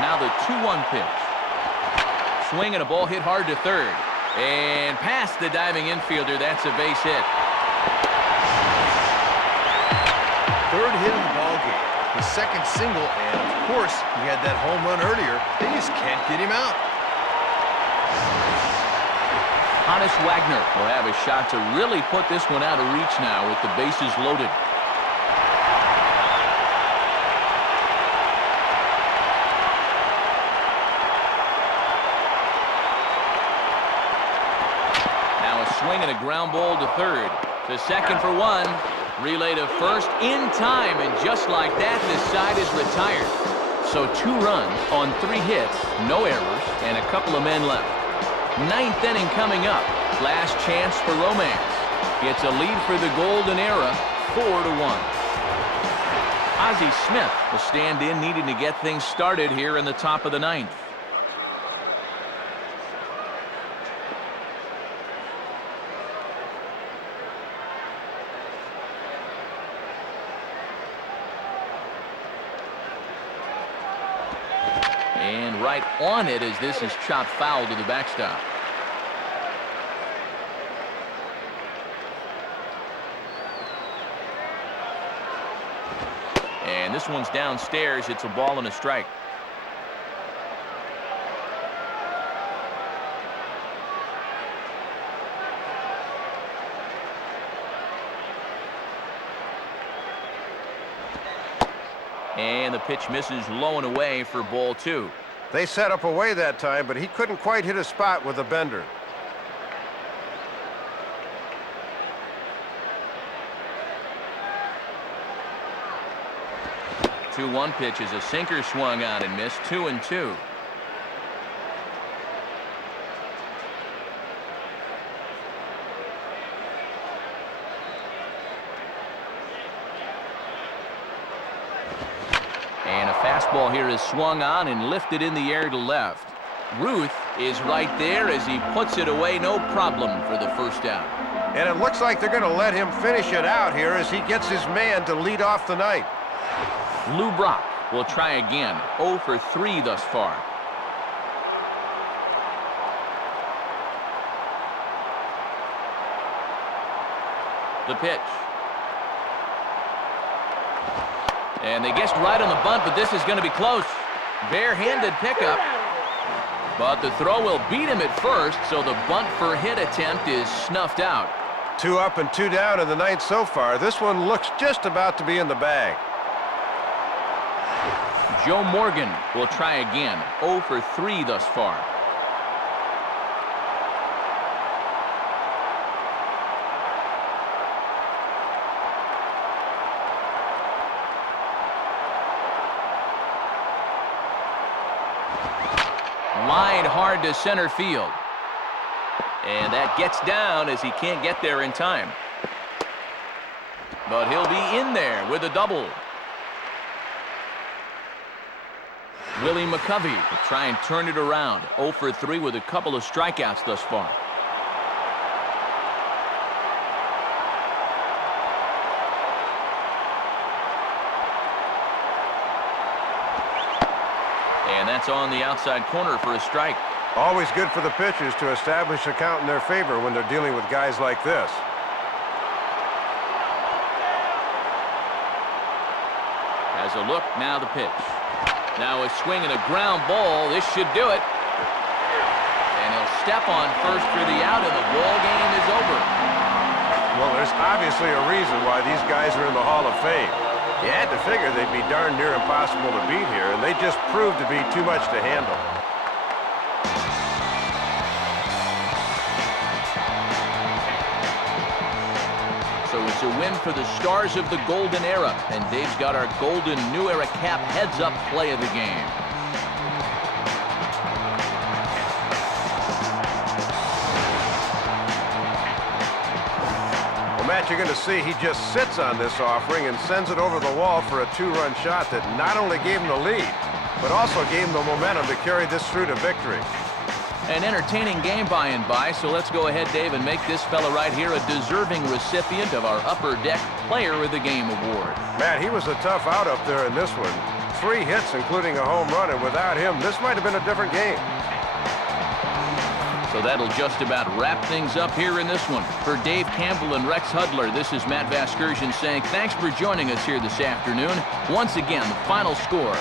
Now the 2-1 pitch. Swing and a ball hit hard to third. And past the diving infielder, that's a base hit. Third hit of the ball game, the second single, and of course he had that home run earlier. They just can't get him out. Honus Wagner will have a shot to really put this one out of reach now with the bases loaded. Now a swing and a ground ball to third. To second for 1. Relay to first in time, and just like that, this side is retired. So 2 runs on 3 hits, no errors, and a couple of men left. 9th inning coming up. Last chance for romance. It's a lead for the Golden Era, 4-1. Ozzie Smith will stand in, needing to get things started here in the top of the 9th. And right on it as this is chopped foul to the backstop. And this one's downstairs. It's a ball and a strike. And the pitch misses low and away for ball 2. They set up away that time, but he couldn't quite hit a spot with a bender. 2-1 pitch is a sinker swung on and missed. 2-2. And a fastball here is swung on and lifted in the air to left. Ruth is right there as he puts it away, no problem for the first out. And it looks like they're going to let him finish it out here as he gets his man to lead off the night. Lou Brock will try again. 0 for 3 thus far. The pitch. And they guessed right on the bunt, but this is going to be close. Bare-handed pickup. But the throw will beat him at first, so the bunt for hit attempt is snuffed out. 2 up and 2 down in the ninth so far. This one looks just about to be in the bag. Joe Morgan will try again. 0 for 3 thus far. Lined hard to center field. And that gets down as he can't get there in time. But he'll be in there with a double. Willie McCovey will try and turn it around. 0 for 3 with a couple of strikeouts thus far. And that's on the outside corner for a strike. Always good for the pitchers to establish a count in their favor when they're dealing with guys like this. Has a look, now the pitch. Now a swing and a ground ball. This should do it. And he'll step on first for the out, and the ball game is over. Well, there's obviously a reason why these guys are in the Hall of Fame. You had to figure they'd be darn near impossible to beat here, and they just proved to be too much to handle. So it's a win for the stars of the Golden Era, and Dave's got our Golden New Era cap heads-up play of the game. Well, Matt, you're going to see he just sits on this offering and sends it over the wall for a 2-run shot that not only gave him the lead, but also gave him the momentum to carry this through to victory. An entertaining game by and by, so let's go ahead, Dave, and make this fella right here a deserving recipient of our Upper Deck Player of the Game award. Matt, he was a tough out up there in this one. 3 hits, including a home run, and without him, this might have been a different game. So that'll just about wrap things up here in this one. For Dave Campbell and Rex Hudler, this is Matt Vasgersian saying thanks for joining us here this afternoon. Once again, the final score.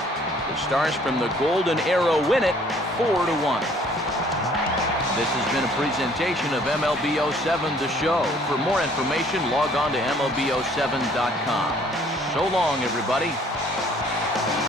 The Stars from the Golden Era win it 4-1. This has been a presentation of MLB 07 The Show. For more information, log on to MLB07.com. So long, everybody.